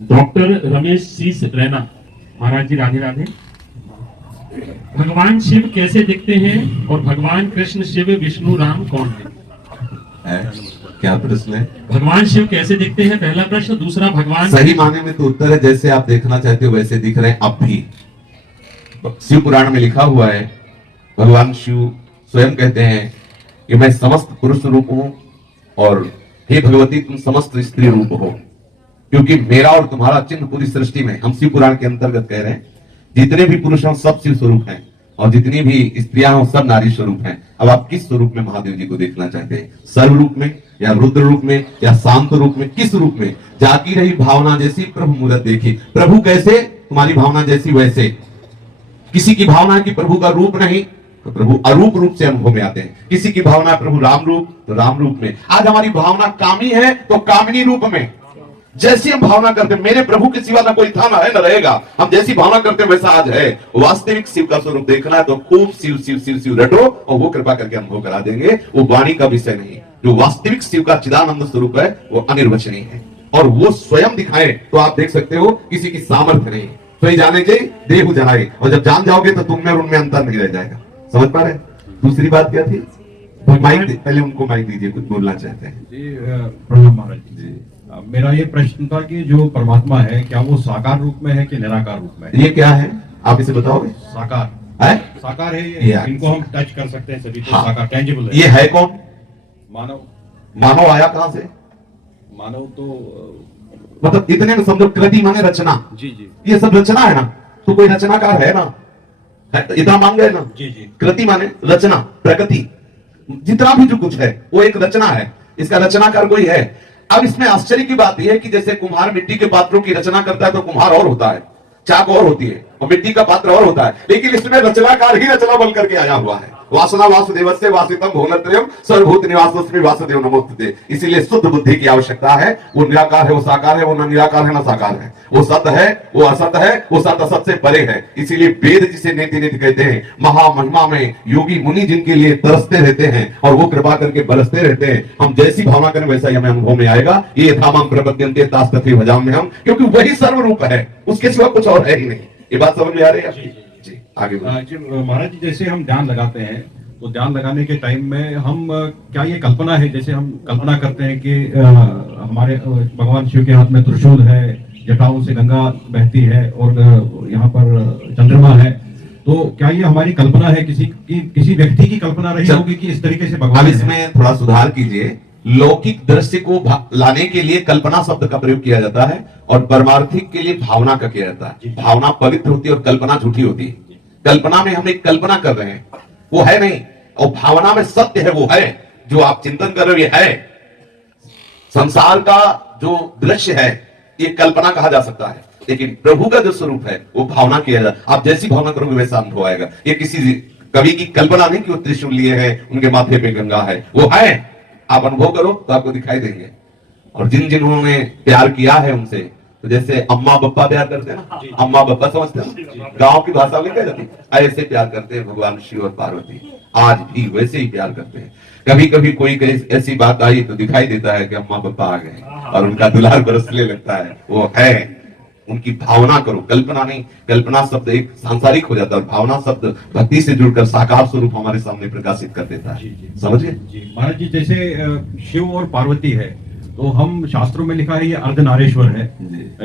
Doctor Ramesh शीस रैना। महाराज जी राधे राधे। भगवान शिव कैसे दिखते हैं और भगवान कृष्ण शिव विष्णु राम कौन है? क्या प्रश्न है? भगवान शिव कैसे दिखते हैं पहला प्रश्न। दूसरा, भगवान सही माने में तो उत्तर है जैसे आप देखना चाहते हो वैसे दिख रहे हैं अब भी। शिव पुराण में लिखा हुआ है, भगवान शिव स्वयं कहते हैं कि मैं समस्त पुरुष रूप हूं और हे भगवती तुम समस्त स्त्री रूप हो, क्योंकि मेरा और तुम्हारा चिन्ह पूरी सृष्टि में, हम शिव पुराण के अंतर्गत कह रहे हैं, जितने भी पुरुष हैं सब शिव स्वरूप हैं और जितनी भी स्त्रियां हैं सब नारी स्वरूप हैं। अब आप किस स्वरूप में महादेव जी को देखना चाहते हैं? सर्व रूप में या रुद्र रूप में या शांत रूप में? किस रूप में? जाती रही भावना जैसी प्रभु मूरत देखी। प्रभु कैसे? तुम्हारी भावना जैसी वैसे। किसी की भावना है कि प्रभु का रूप नहीं तो प्रभु अरूप रूप से अनुभव में आते हैं। किसी की भावना प्रभु राम रूप तो राम रूप में। आज हमारी भावना कामी है तो कामिनी रूप में। जैसी हम भावना करते हैं, मेरे प्रभु के सिवा ना कोई था ना है ना रहेगा, हम जैसी भावना करते हैं वैसा आज है। वास्तविक शिव का स्वरूप देखना है तो खूब शिव शिव शिव शिव रटो और वो कृपा करके अनुभव करा देंगे। वो वाणी का विषय नहीं, जो वास्तविक शिव का चिदानंद स्वरूप है वो अनिर्वचनीय है और वो स्वयं दिखाए तो आप देख सकते हो किसी की सामर्थ्य नहीं। तो ये जाने जे देहु जनाए, और जब जान जाओगे तो तुम में और उनमें अंतर नहीं रह जाएगा। समझ पा रहे? दूसरी बात क्या थी? माइक पहले उनको माइक दीजिए, कुछ बोलना चाहते हैं जी। प्रणाम महाराज जी। मेरा ये प्रश्न था कि जो परमात्मा है क्या वो साकार रूप में है कि निराकार रूप में है? ये क्या है आप इसे बताओगे? साकार है? साकार है ये, इनको हम टच कर सकते हैं सभी, तो हाँ। साकार टेंजिबल है। ये है कौन? मानव। मानव आया कहां से? मानव तो मतलब इतने में समझो, कृति माने रचना। जी जी ये सब रचना है ना, तो कोई रचनाकार है ना, इतना मान गए ना। जी जी। कृति माने रचना, प्रकृति, जितना भी जो कुछ है वो एक रचना है, इसका रचनाकार कोई है। अब इसमें आश्चर्य की बात यह है कि जैसे कुम्हार मिट्टी के पात्रों की रचना करता है तो कुम्हार और होता है, चाक और होती है और मिट्टी का पात्र और होता है, लेकिन इसमें रचनाकार ही रचना बन करके आया हुआ है। वासना वासुदेवस्य वासितम भुवनत्रयम् सर्वभूत निवासोऽस्मि वासुदेव नमोस्तुते। इसीलिए शुद्ध बुद्धि की आवश्यकता है। वो निराकार है, वो साकार है, वो न निराकार है न साकार है, वो सत्य है, वो असत है, वो सत्य असत से परे है। इसीलिए वेद जिसे नेति नेति कहते हैं, महामहिमा में योगी मुनि जिनके लिए तरसते रहते हैं और वो कृपा करके बरसते रहते हैं। हम जैसी भावना करें वैसा ही हमें अनुभव में आएगा। ये यथामाम प्रपद्यन्ते तास्तथे भजाम्य हम, क्योंकि वही सर्व रूप है, उसके सिवा कुछ और है ही नहीं। ये बात समझ में आ रही है आपकी? जी आगे जी। महाराज जी, जैसे हम ध्यान लगाते हैं तो ध्यान लगाने के टाइम में हम क्या ये कल्पना है, जैसे हम कल्पना करते हैं कि हमारे भगवान शिव के हाथ में त्रिशूल है, जटाओं से गंगा बहती है और यहाँ पर चंद्रमा है, तो क्या ये हमारी कल्पना है, किसी व्यक्ति की कल्पना रही होगी कि इस तरीके से भगवान? अब इसमें थोड़ा सुधार कीजिए। लौकिक दृश्य को लाने के लिए कल्पना शब्द का प्रयोग किया जाता है और परमार्थिक के लिए भावना का किया जाता है। भावना पवित्र होती है और कल्पना झूठी होती है। कल्पना में हम एक कल्पना कर रहे हैं, वो है नहीं, और भावना में सत्य है, वो है जो आप चिंतन कर रहे हो, ये है। संसार का जो दृश्य है ये कल्पना कहा जा सकता है, लेकिन प्रभु का जो स्वरूप है वो भावना किया जाता है। आप जैसी भावना करोगे वैसा अनुभव आएगा। ये किसी कवि की कल्पना नहीं कि वो त्रिशूल लिए हैं, उनके माथे पे गंगा है, वो है। आप अनुभव करो तो आपको दिखाई देंगे। और जिन्होंने प्यार किया है उनसे, तो जैसे अम्मा बप्पा प्यार करते हैं ना, अम्मा बप्पा समझते हैं, गांव की भाषा में क्या जाती है, ऐसे प्यार करते हैं भगवान शिव और पार्वती। आज भी वैसे ही प्यार करते हैं। कभी कभी कोई ऐसी बात आई तो दिखाई देता है कि अम्मा बप्पा आ गए और उनका दुलार बरसने लगता है, वो है। उनकी भावना करो, कल्पना नहीं। कल्पना शब्द एक सांसारिक हो जाता है और भावना शब्द भक्ति से जुड़कर साकार स्वरूप हमारे सामने प्रकाशित कर देता है। समझिए जी। महाराज जी, जैसे शिव और पार्वती है तो हम शास्त्रों में लिखा है ये अर्धनारेश्वर है,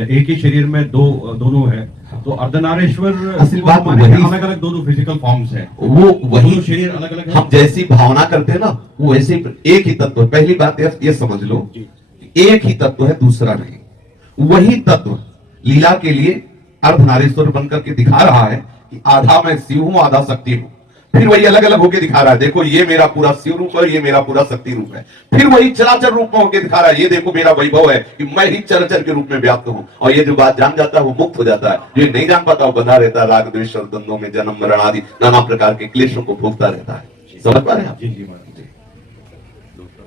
एक ही शरीर में दोनों है, तो अर्धनारेश्वर असल बात वही, अलग अलग दोनों फिजिकल फॉर्म्स है, वो वही शरीर अलग अलग है। हम जैसी भावना करते हैं ना वो वैसे एक ही तत्व। पहली बात ये समझ लो, एक ही तत्व है, दूसरा नहीं। वही तत्व लीला के लिए अर्धनारेश्वर बनकर के दिखा रहा है कि आधा मैं शिव हूं, आधा शक्ति हूं। फिर वही अलग अलग होकर दिखा रहा है, देखो ये मेरा पूरा शिव रूप है, ये मेरा पूरा शक्ति रूप है। फिर वही चराचर रूप में होकर दिखा रहा है, ये देखो मेरा वैभव है कि मैं ही चराचर के रूप में व्याप्त हूं। और ये जो बात जान जाता है वो मुक्त हो जाता है, जो नहीं जान पाता वो बंधा रहता है, राग द्वेष और द्वंद्वों में जन्म मरण आदि नाना प्रकार के क्लेशों को भोगता रहता है। समझ पा रहे हैं आप? जी।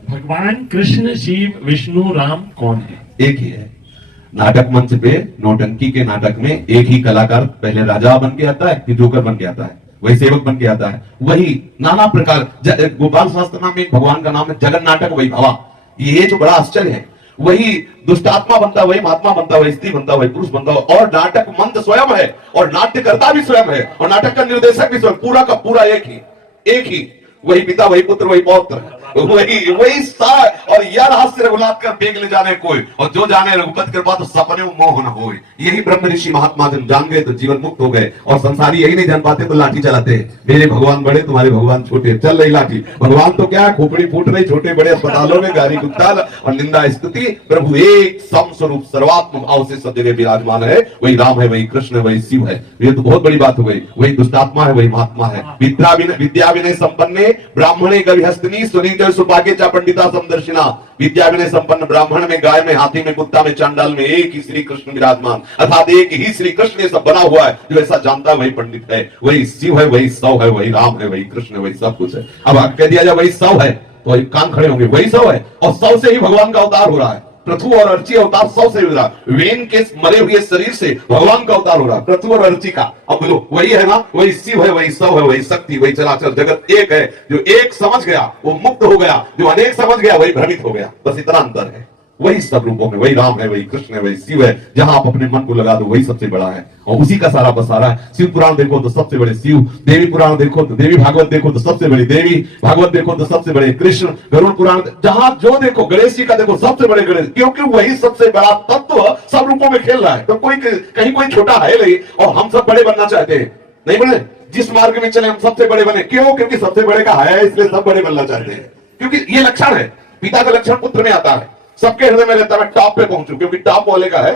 भगवान कृष्ण शिव विष्णु राम कौन है? एक ही है। नाटक मंच पे नौटंकी के नाटक में एक ही कलाकार पहले राजा बन के आता है, फिर जोकर बन के आता है, वही सेवक बन के आता है, वही नाना प्रकार। गोपाल शास्त्र नाम में भगवान का नाम है जगन नाटक वही भवा। ये जो बड़ा आश्चर्य है, वही दुष्टात्मा बनता है, वही महात्मा बनता है, वही स्त्री बनता है, वही पुरुष बनता है। और नाटक मंद स्वयं है और नाट्यकर्ता भी स्वयं है और नाटक का निर्देशक भी स्वयं, पूरा का पूरा एक ही वही पिता, वही पुत्र, वही पौत्र, वही सार। और यह रहस्य रघुनाथ कर बेग ले जाने कोई, और जो जाने रघुपति कृपा तो सपने मोह न होए। यही ब्रह्म ऋषि महात्मा जन जान गए तो जीवन मुक्त हो गए। और संसारी यही नहीं जान पाते तो लाठी चलाते, मेरे भगवान बड़े तुम्हारे भगवान छोटे, चल रही लाठी। भगवान तो क्या, खोपड़ी फूट रही, छोटे बड़े अस्पतालों में गारी गुत्ताल और निंदा स्तुति। प्रभु एक सम स्वरूप सर्वात्म भाव से सब जगह विराजमान है। वही राम है, वही कृष्ण है, वही शिव है। ये तो बहुत बड़ी बात हो गई। वही दुष्टात्मा है, वही महात्मा है। विद्या विनय संपन्ने ब्राह्मणे गविहस्तनी सुनीत सुभाग्य चा पंडिता समदर्शिना। विद्या विनय संपन्न ब्राह्मण में, गाय में, हाथी में, कुत्ता में, चांडाल में एक ही श्री कृष्ण विराजमान, अर्थात एक ही श्री कृष्ण ये सब बना हुआ है। जो ऐसा जानता है वही पंडित है, वही शिव है, वही सौ है, वही राम है, वही कृष्ण है, वही सब कुछ है। अब कह दिया जाए वही सौ है तो वही कान खड़े होंगे, वही सौ है। और सौ से ही भगवान का अवतार हो रहा है। पृथु और अर्ची अवतार सौ से हो रहा है। वेन के मरे हुए शरीर से भगवान का अवतार हो रहा है, पृथु और अर्ची का। अब बोलो वही है ना, वही शिव है, वही सौ है, वही शक्ति, वही चराचर जगत एक है। जो एक समझ गया वो मुक्त हो गया, जो अनेक समझ गया वही भ्रमित हो गया। बस इतना अंतर है। वही सब रूपों में, वही राम है, वही कृष्ण है, वही शिव है। जहां आप अपने मन को लगा दो वही सबसे बड़ा है और उसी का सारा बसारा है। शिव पुराण देखो तो सबसे बड़े शिव, देवी पुराण देखो तो देवी, भागवत देखो तो सबसे बड़ी देवी, भागवत देखो तो सबसे बड़े कृष्ण, गरुड़ पुराण जहां जो देखो, गणेश जी का देखो सबसे बड़े गणेश, क्योंकि वही सबसे बड़ा तत्व सब रूपों में खेल रहा है। तो कोई कहीं कोई छोटा है नहीं। और हम सब बड़े बनना चाहते हैं, नहीं बने। जिस मार्ग में चले हम सबसे बड़े बने, क्यों? क्योंकि सबसे बड़े का है, इसलिए सब बड़े बनना चाहते हैं। क्योंकि ये लक्षण है, पिता का लक्षण पुत्र में आता है। सबके हृदय में रहता है मैं टॉप पे पहुंचू, क्योंकि टॉप वाले का है,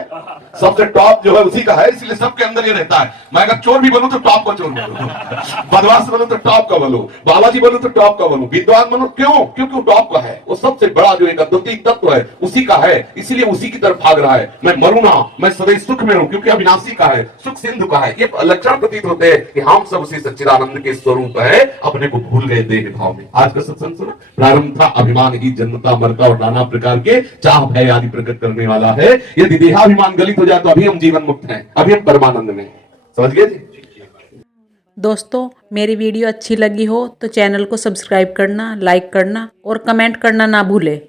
सबसे टॉप जो है उसी का है, इसलिए सबके अंदर ये रहता है। मैं अगर चोर भी बनूं तो टॉप का चोर बनूं, बदमाश बनूं तो टॉप का बनूं, बालाजी बनूं तो टॉप का बनूं, विद्वान बनूं। क्यों? क्योंकि वो टॉप का है, वो सबसे बड़ा जो एक अद्वितीय तत्व है उसी का है, इसलिए उसी की तरफ भाग रहा है। मैं मरूं ना, मैं सदैव सुख में रहूं, क्योंकि अविनाशी का है, सुख सिंधु का है। ये लक्षण प्रतीत होते हैं कि हम सब उसी सच्चिदानंद के स्वरूप है, अपने को भूल गए देह भाव में। आज का सत्संग सुना, प्रारंभ था अभिमान ही जन्मता मरता और नाना प्रकार के चाह भय आदि प्रकट करने वाला है। यदि देहाभिमान गलित हो जाए तो अभी हम जीवन मुक्त हैं, अभी हम परमानंद में। समझ गए जी? दोस्तों, मेरी वीडियो अच्छी लगी हो तो चैनल को सब्सक्राइब करना, लाइक करना और कमेंट करना ना भूलें।